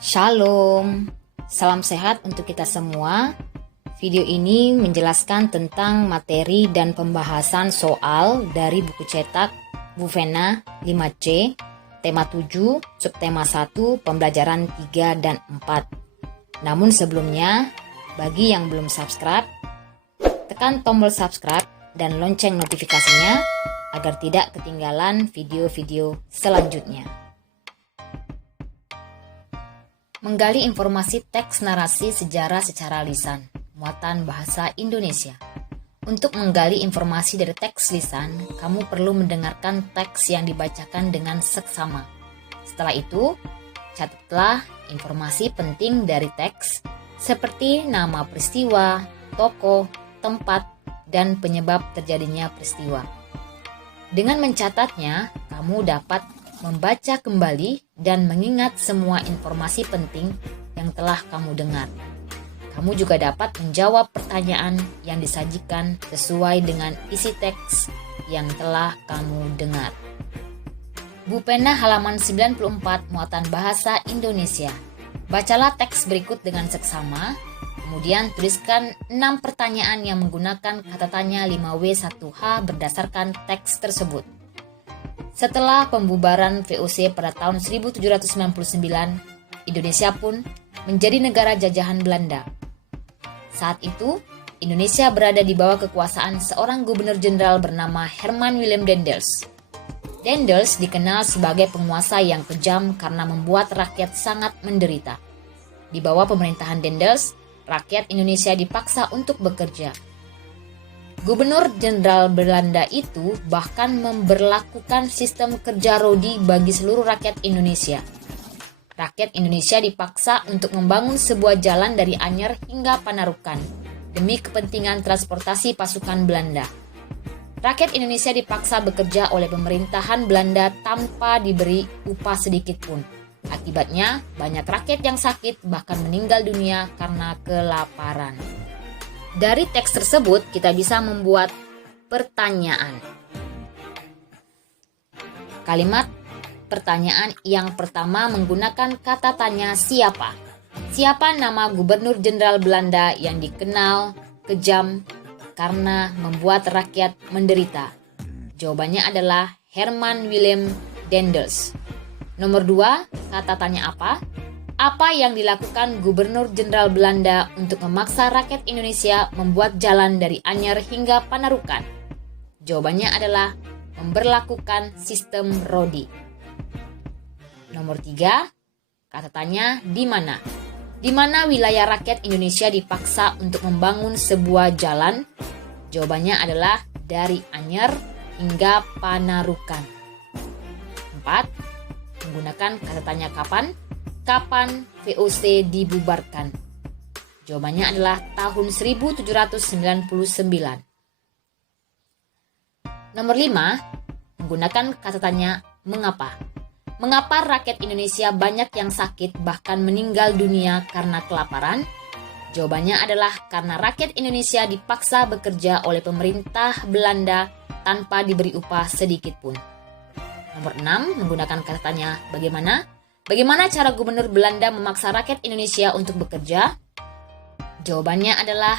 Shalom, salam sehat untuk kita semua. Video ini menjelaskan tentang materi dan pembahasan soal dari buku cetak Bufena 5C, tema 7, subtema 1, pembelajaran 3 dan 4. Namun sebelumnya, bagi yang belum subscribe, tekan tombol subscribe dan lonceng notifikasinya agar tidak ketinggalan video-video selanjutnya. Menggali informasi teks narasi sejarah secara lisan, muatan bahasa Indonesia. Untuk menggali informasi dari teks lisan, kamu perlu mendengarkan teks yang dibacakan dengan seksama. Setelah itu, catatlah informasi penting dari teks, seperti nama peristiwa, tokoh, tempat, dan penyebab terjadinya peristiwa. Dengan mencatatnya, kamu dapat membaca kembali dan mengingat semua informasi penting yang telah kamu dengar. Kamu juga dapat menjawab pertanyaan yang disajikan sesuai dengan isi teks yang telah kamu dengar. Bufena halaman 94 muatan bahasa Indonesia. Bacalah teks berikut dengan seksama, kemudian tuliskan 6 pertanyaan yang menggunakan kata tanya 5W1H berdasarkan teks tersebut. Setelah pembubaran VOC pada tahun 1799, Indonesia pun menjadi negara jajahan Belanda. Saat itu, Indonesia berada di bawah kekuasaan seorang gubernur jenderal bernama Herman Willem Daendels. Daendels dikenal sebagai penguasa yang kejam karena membuat rakyat sangat menderita. Di bawah pemerintahan Daendels, rakyat Indonesia dipaksa untuk bekerja. Gubernur Jenderal Belanda itu bahkan memberlakukan sistem kerja rodi bagi seluruh rakyat Indonesia. Rakyat Indonesia dipaksa untuk membangun sebuah jalan dari Anyer hingga Panarukan demi kepentingan transportasi pasukan Belanda. Rakyat Indonesia dipaksa bekerja oleh pemerintahan Belanda tanpa diberi upah sedikit pun. Akibatnya, banyak rakyat yang sakit bahkan meninggal dunia karena kelaparan. Dari teks tersebut, kita bisa membuat pertanyaan. Kalimat pertanyaan yang pertama menggunakan kata tanya siapa. Siapa nama Gubernur Jenderal Belanda yang dikenal kejam karena membuat rakyat menderita? Jawabannya adalah Herman Willem Daendels. Nomor 2, kata tanya apa? Apa yang dilakukan Gubernur Jenderal Belanda untuk memaksa rakyat Indonesia membuat jalan dari Anyer hingga Panarukan? Jawabannya adalah memberlakukan sistem rodi. Nomor 3, kata tanya di mana? Di mana wilayah rakyat Indonesia dipaksa untuk membangun sebuah jalan? Jawabannya adalah dari Anyer hingga Panarukan. 4, menggunakan kata tanya kapan? Kapan VOC dibubarkan? Jawabannya adalah tahun 1799. Nomor 5, menggunakan kata tanya mengapa. Mengapa rakyat Indonesia banyak yang sakit bahkan meninggal dunia karena kelaparan? Jawabannya adalah karena rakyat Indonesia dipaksa bekerja oleh pemerintah Belanda tanpa diberi upah sedikit pun. Nomor 6, menggunakan kata tanya bagaimana? Bagaimana cara Gubernur Belanda memaksa rakyat Indonesia untuk bekerja? Jawabannya adalah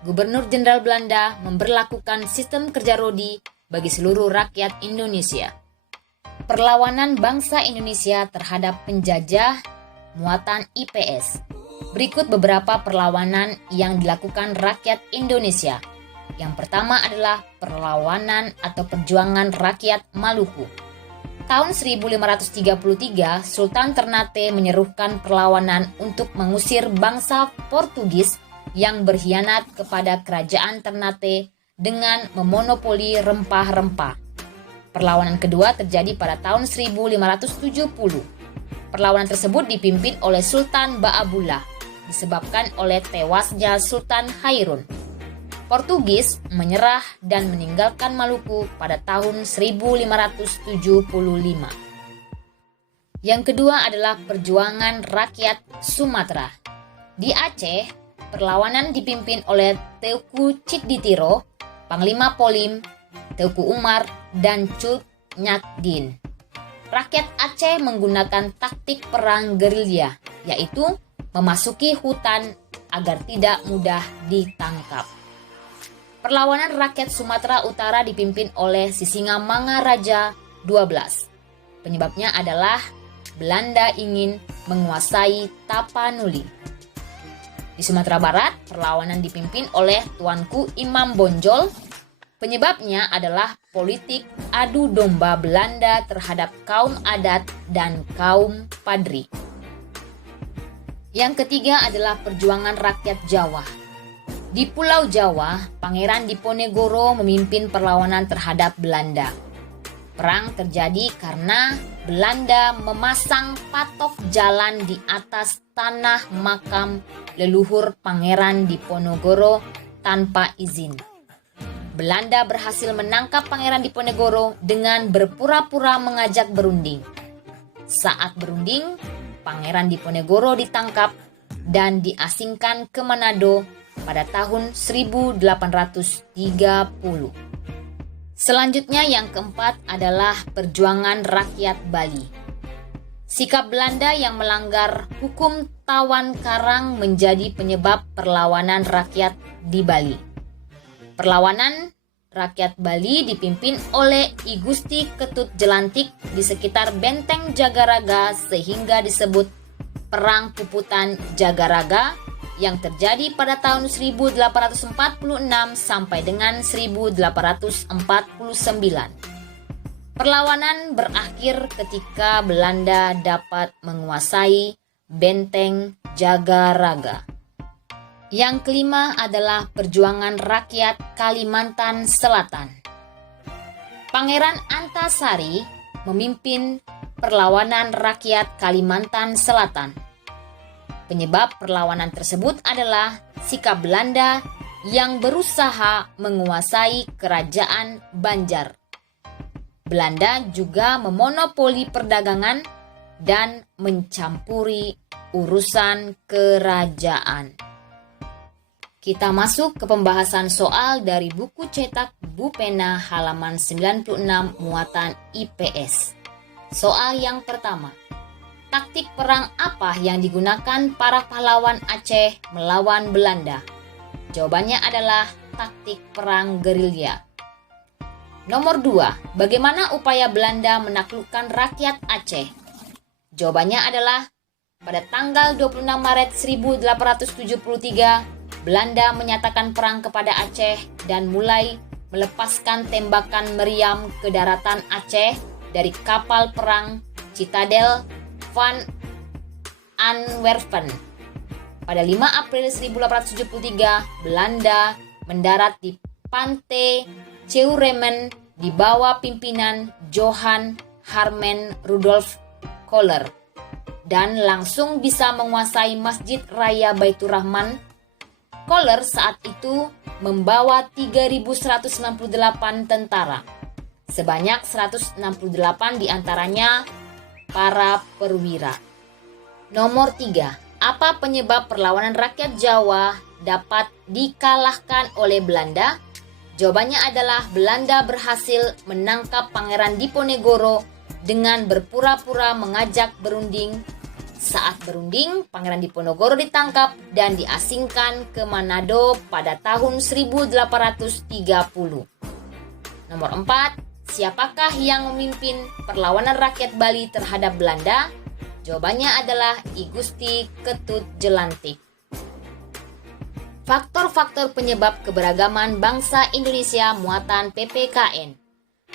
Gubernur Jenderal Belanda memberlakukan sistem kerja rodi bagi seluruh rakyat Indonesia. Perlawanan bangsa Indonesia terhadap penjajah, muatan IPS. Berikut beberapa perlawanan yang dilakukan rakyat Indonesia. Yang pertama adalah perlawanan atau perjuangan rakyat Maluku. Tahun 1533, Sultan Ternate menyerukan perlawanan untuk mengusir bangsa Portugis yang berkhianat kepada kerajaan Ternate dengan memonopoli rempah-rempah. Perlawanan kedua terjadi pada tahun 1570. Perlawanan tersebut dipimpin oleh Sultan Ba'abullah, disebabkan oleh tewasnya Sultan Hairun. Portugis menyerah dan meninggalkan Maluku pada tahun 1575. Yang kedua adalah perjuangan rakyat Sumatera. Di Aceh, perlawanan dipimpin oleh Teuku Cikditiro, Panglima Polim, Teuku Umar, dan Cut Nyadin. rakyat Aceh menggunakan taktik perang gerilya, yaitu memasuki hutan agar tidak mudah ditangkap. Perlawanan rakyat Sumatera Utara dipimpin oleh Sisingamangaraja XII. Penyebabnya adalah Belanda ingin menguasai Tapanuli. Di Sumatera Barat, perlawanan dipimpin oleh Tuanku Imam Bonjol. Penyebabnya adalah politik adu domba Belanda terhadap kaum adat dan kaum Padri. Yang ketiga adalah perjuangan rakyat Jawa. Di Pulau Jawa, Pangeran Diponegoro memimpin perlawanan terhadap Belanda. Perang terjadi karena Belanda memasang patok jalan di atas tanah makam leluhur Pangeran Diponegoro tanpa izin. Belanda berhasil menangkap Pangeran Diponegoro dengan berpura-pura mengajak berunding. Saat berunding, Pangeran Diponegoro ditangkap dan diasingkan ke Manado pada tahun 1830. Selanjutnya yang keempat adalah perjuangan rakyat Bali. Sikap Belanda yang melanggar hukum tawan karang menjadi penyebab perlawanan rakyat di Bali. Perlawanan rakyat Bali dipimpin oleh I Gusti Ketut Jelantik di sekitar benteng Jagaraga sehingga disebut Perang Puputan Jagaraga yang terjadi pada tahun 1846 sampai dengan 1849. Perlawanan berakhir ketika Belanda dapat menguasai benteng Jagaraga. Yang kelima adalah perjuangan rakyat Kalimantan Selatan. Pangeran Antasari memimpin perlawanan rakyat Kalimantan Selatan. Penyebab perlawanan tersebut adalah sikap Belanda yang berusaha menguasai kerajaan Banjar. Belanda juga memonopoli perdagangan dan mencampuri urusan kerajaan. Kita masuk ke pembahasan soal dari buku cetak Bu Pena halaman 96 muatan IPS. Soal yang pertama. Taktik perang apa yang digunakan para pahlawan Aceh melawan Belanda? Jawabannya adalah taktik perang gerilya. Nomor 2. Bagaimana upaya Belanda menaklukkan rakyat Aceh? Jawabannya adalah pada tanggal 26 Maret 1873, Belanda menyatakan perang kepada Aceh dan mulai melepaskan tembakan meriam ke daratan Aceh dari kapal perang Citadel Van Antwerpen. Pada 5 April 1873, Belanda mendarat di Pantai Ceuremen di bawah pimpinan Johan Harmen Rudolf Kohler dan langsung bisa menguasai Masjid Raya Baitur Rahman. Kohler saat itu membawa 3.198 tentara. Sebanyak 168 diantaranya para perwira. Nomor 3. Apa penyebab perlawanan rakyat Jawa dapat dikalahkan oleh Belanda? Jawabannya adalah Belanda berhasil menangkap Pangeran Diponegoro dengan berpura-pura mengajak berunding. Saat berunding, Pangeran Diponegoro ditangkap dan diasingkan ke Manado pada tahun 1830. Nomor 4. Siapakah yang memimpin perlawanan rakyat Bali terhadap Belanda? Jawabannya adalah I Gusti Ketut Jelantik. Faktor-faktor penyebab keberagaman bangsa Indonesia muatan PPKN.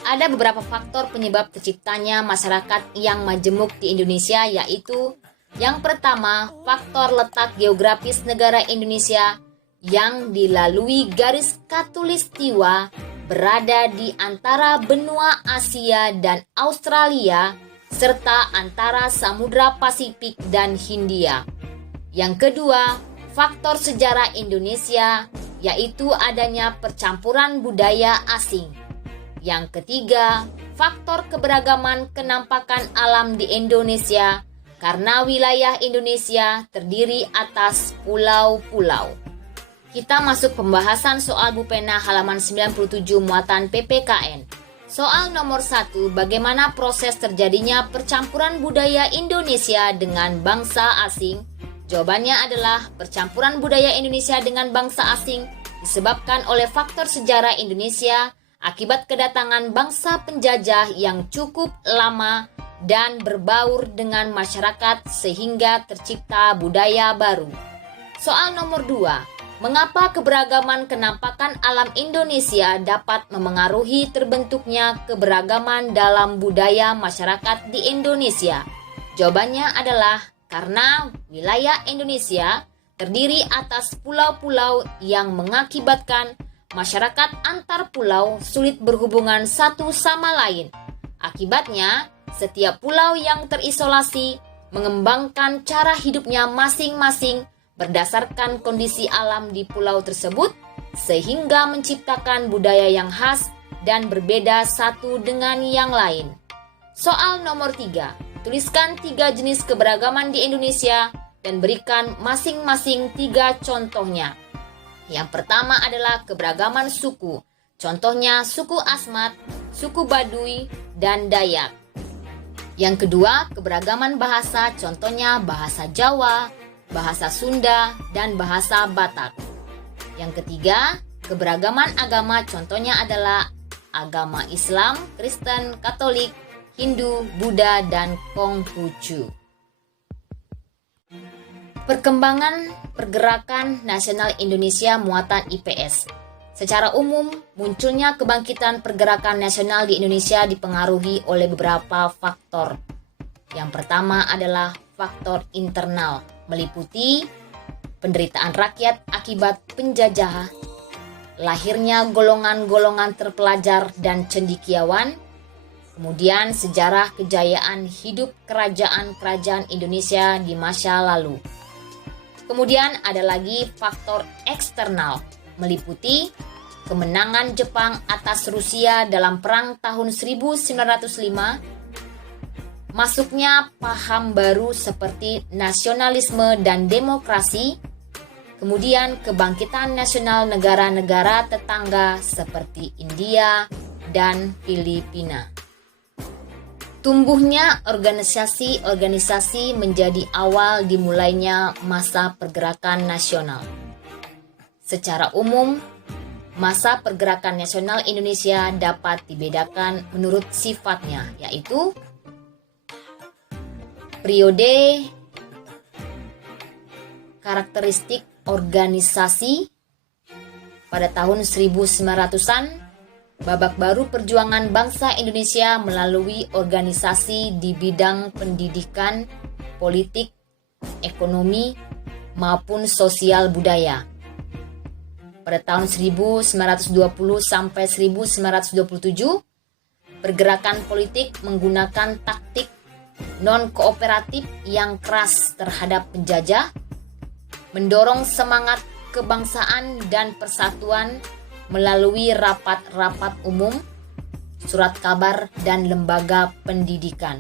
Ada beberapa faktor penyebab terciptanya masyarakat yang majemuk di Indonesia, yaitu yang pertama, faktor letak geografis negara Indonesia yang dilalui garis khatulistiwa berada di antara benua Asia dan Australia serta antara Samudra Pasifik dan Hindia. Yang kedua, faktor sejarah Indonesia yaitu adanya percampuran budaya asing. Yang ketiga, faktor keberagaman kenampakan alam di Indonesia karena wilayah Indonesia terdiri atas pulau-pulau. Kita masuk pembahasan soal Bu Pena halaman 97 muatan PPKN. Soal nomor 1, bagaimana proses terjadinya percampuran budaya Indonesia dengan bangsa asing? Jawabannya adalah percampuran budaya Indonesia dengan bangsa asing disebabkan oleh faktor sejarah Indonesia akibat kedatangan bangsa penjajah yang cukup lama dan berbaur dengan masyarakat sehingga tercipta budaya baru. Soal nomor 2, mengapa keberagaman kenampakan alam Indonesia dapat memengaruhi terbentuknya keberagaman dalam budaya masyarakat di Indonesia? Jawabannya adalah karena wilayah Indonesia terdiri atas pulau-pulau yang mengakibatkan masyarakat antar pulau sulit berhubungan satu sama lain. Akibatnya, setiap pulau yang terisolasi mengembangkan cara hidupnya masing-masing berdasarkan kondisi alam di pulau tersebut, sehingga menciptakan budaya yang khas dan berbeda satu dengan yang lain. Soal nomor 3, tuliskan 3 jenis keberagaman di Indonesia dan berikan masing-masing 3 contohnya. Yang pertama adalah keberagaman suku. Contohnya suku Asmat, suku Baduy, dan Dayak. Yang kedua, keberagaman bahasa. Contohnya bahasa Jawa, bahasa Sunda, dan bahasa Batak. Yang ketiga, keberagaman agama. Contohnya adalah agama Islam, Kristen, Katolik, Hindu, Buddha, dan Konghucu. Perkembangan pergerakan nasional Indonesia muatan IPS. Secara umum, munculnya kebangkitan pergerakan nasional di Indonesia dipengaruhi oleh beberapa faktor. Yang pertama adalah faktor internal, meliputi penderitaan rakyat akibat penjajahan, lahirnya golongan-golongan terpelajar dan cendekiawan, kemudian sejarah kejayaan hidup kerajaan-kerajaan Indonesia di masa lalu. Kemudian ada lagi faktor eksternal, meliputi kemenangan Jepang atas Rusia dalam perang tahun 1905, masuknya paham baru seperti nasionalisme dan demokrasi, kemudian kebangkitan nasional negara-negara tetangga seperti India dan Filipina. Tumbuhnya organisasi-organisasi menjadi awal dimulainya masa pergerakan nasional. Secara umum, masa pergerakan nasional Indonesia dapat dibedakan menurut sifatnya, yaitu periode, karakteristik organisasi pada tahun 1900-an, babak baru perjuangan bangsa Indonesia melalui organisasi di bidang pendidikan, politik, ekonomi, maupun sosial budaya. Pada tahun 1920 sampai 1927, pergerakan politik menggunakan taktik non-kooperatif yang keras terhadap penjajah, mendorong semangat kebangsaan dan persatuan melalui rapat-rapat umum, surat kabar, dan lembaga pendidikan.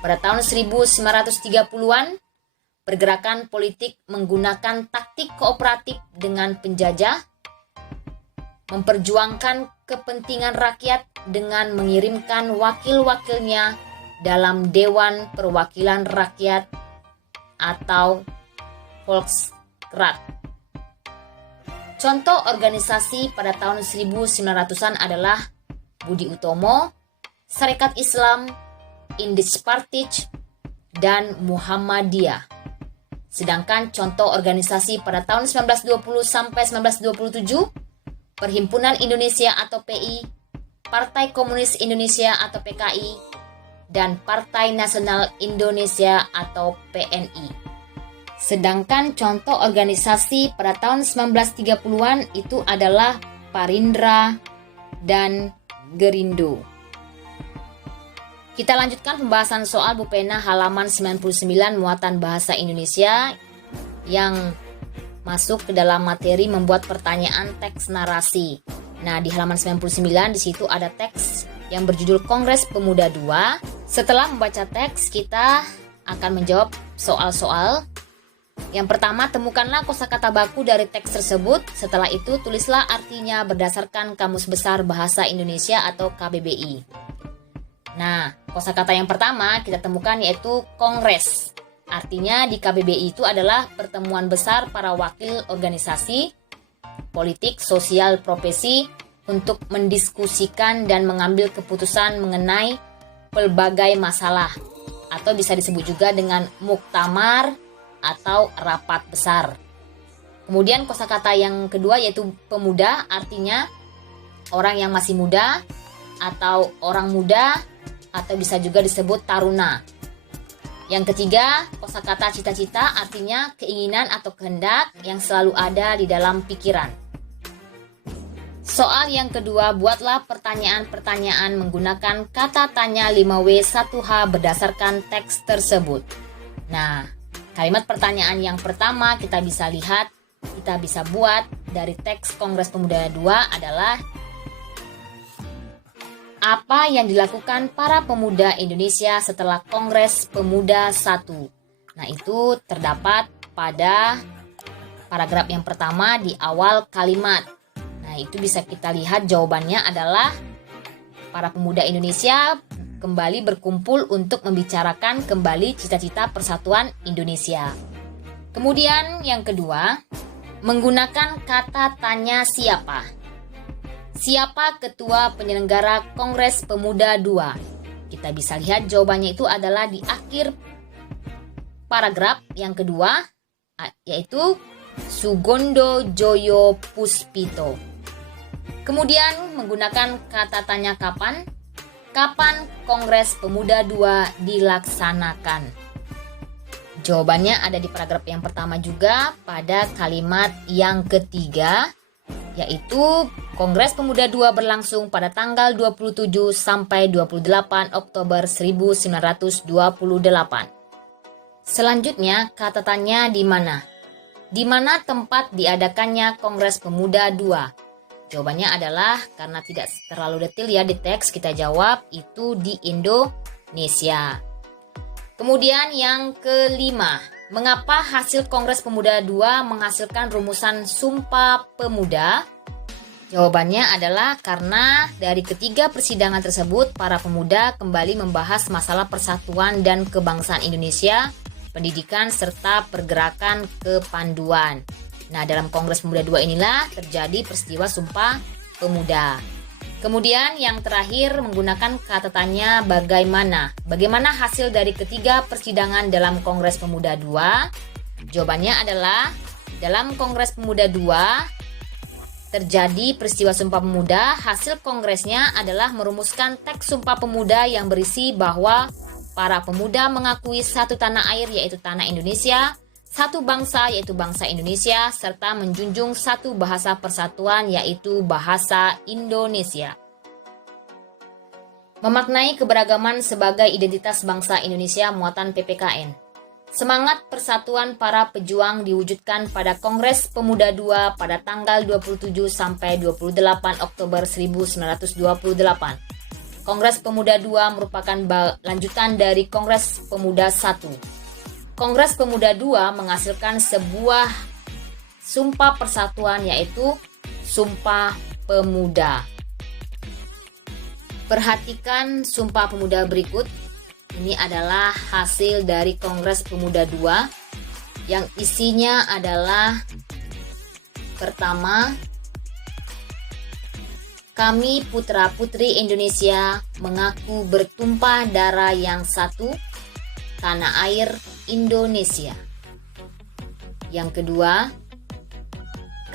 Pada tahun 1930-an, pergerakan politik menggunakan taktik kooperatif dengan penjajah, memperjuangkan kepentingan rakyat dengan mengirimkan wakil-wakilnya dalam Dewan Perwakilan Rakyat atau Volksrat. Contoh organisasi pada tahun 1900-an adalah Budi Utomo, Sarekat Islam, Indis Partij, dan Muhammadiyah. Sedangkan contoh organisasi pada tahun 1920 sampai 1927, Perhimpunan Indonesia atau PI, Partai Komunis Indonesia atau PKI, dan Partai Nasional Indonesia atau PNI. Sedangkan contoh organisasi pada tahun 1930-an itu adalah Parindra dan Gerindo. Kita lanjutkan pembahasan soal Bu Pena halaman 99 muatan bahasa Indonesia yang masuk ke dalam materi membuat pertanyaan teks narasi. Nah, di halaman 99 di situ ada teks yang berjudul Kongres Pemuda II. Setelah membaca teks, kita akan menjawab soal-soal Yang pertama, temukanlah kosakata baku dari teks tersebut. Setelah itu, tulislah artinya berdasarkan Kamus Besar Bahasa Indonesia atau KBBI. Nah, kosakata yang pertama kita temukan yaitu kongres. Artinya di KBBI itu adalah pertemuan besar para wakil organisasi, politik, sosial, profesi untuk mendiskusikan dan mengambil keputusan mengenai pelbagai masalah, atau bisa disebut juga dengan muktamar atau rapat besar. Kemudian kosakata yang kedua yaitu pemuda, artinya orang yang masih muda atau orang muda, atau bisa juga disebut taruna. Yang ketiga, kosakata cita-cita, artinya keinginan atau kehendak yang selalu ada di dalam pikiran. Soal yang kedua, buatlah pertanyaan-pertanyaan menggunakan kata tanya 5W1H berdasarkan teks tersebut. Nah, kalimat pertanyaan yang pertama kita bisa buat dari teks Kongres Pemuda 2 adalah: apa yang dilakukan para pemuda Indonesia setelah Kongres Pemuda 1? Nah, itu terdapat pada paragraf yang pertama di awal kalimat. Nah, itu bisa kita lihat jawabannya adalah para pemuda Indonesia kembali berkumpul untuk membicarakan kembali cita-cita persatuan Indonesia. Kemudian yang kedua, menggunakan kata tanya siapa. Siapa ketua penyelenggara Kongres Pemuda 2? Kita bisa lihat jawabannya itu adalah di akhir paragraf yang kedua, yaitu Sugondo Joyo Puspito. Kemudian menggunakan kata tanya kapan? Kapan Kongres Pemuda 2 dilaksanakan? Jawabannya ada di paragraf yang pertama juga pada kalimat yang ketiga, yaitu Kongres Pemuda 2 berlangsung pada tanggal 27 sampai 28 Oktober 1928. Selanjutnya, kata tanya di mana? Di mana tempat diadakannya Kongres Pemuda 2? Jawabannya adalah, karena tidak terlalu detail ya di teks, kita jawab itu di Indonesia. Kemudian yang kelima, mengapa hasil Kongres Pemuda 2 menghasilkan rumusan Sumpah Pemuda? Jawabannya adalah karena dari ketiga persidangan tersebut, para pemuda kembali membahas masalah persatuan dan kebangsaan Indonesia, pendidikan, serta pergerakan kepanduan. Nah, dalam Kongres Pemuda 2 inilah terjadi peristiwa Sumpah Pemuda. Kemudian yang terakhir, menggunakan kata tanya bagaimana. Bagaimana hasil dari ketiga persidangan dalam Kongres Pemuda 2? Jawabannya adalah dalam Kongres Pemuda 2 terjadi peristiwa Sumpah Pemuda. Hasil kongresnya adalah merumuskan teks Sumpah Pemuda yang berisi bahwa para pemuda mengakui satu tanah air yaitu tanah Indonesia, satu bangsa yaitu bangsa Indonesia, serta menjunjung satu bahasa persatuan yaitu bahasa Indonesia. Memaknai keberagaman sebagai identitas bangsa Indonesia muatan PPKN. Semangat persatuan para pejuang diwujudkan pada Kongres Pemuda 2 pada tanggal 27 sampai 28 Oktober 1928. Kongres Pemuda 2 merupakan lanjutan dari Kongres Pemuda 1. Kongres Pemuda 2 menghasilkan sebuah sumpah persatuan yaitu Sumpah Pemuda. Perhatikan Sumpah Pemuda berikut. Ini adalah hasil dari Kongres Pemuda 2 yang isinya adalah: pertama, kami putra-putri Indonesia mengaku bertumpah darah yang satu, tanah air Indonesia. Yang kedua,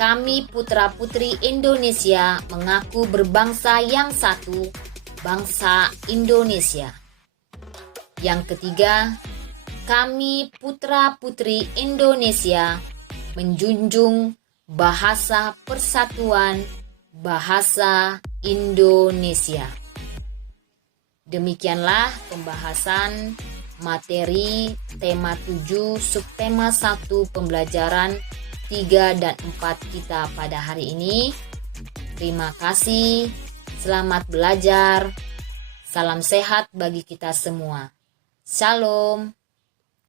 kami putra-putri Indonesia mengaku berbangsa yang satu, bangsa Indonesia. Yang ketiga, kami putra-putri Indonesia menjunjung bahasa persatuan, bahasa Indonesia. Demikianlah pembahasan materi tema 7 subtema 1 pembelajaran 3 dan 4 kita pada hari ini. Terima kasih, selamat belajar, salam sehat bagi kita semua. Shalom.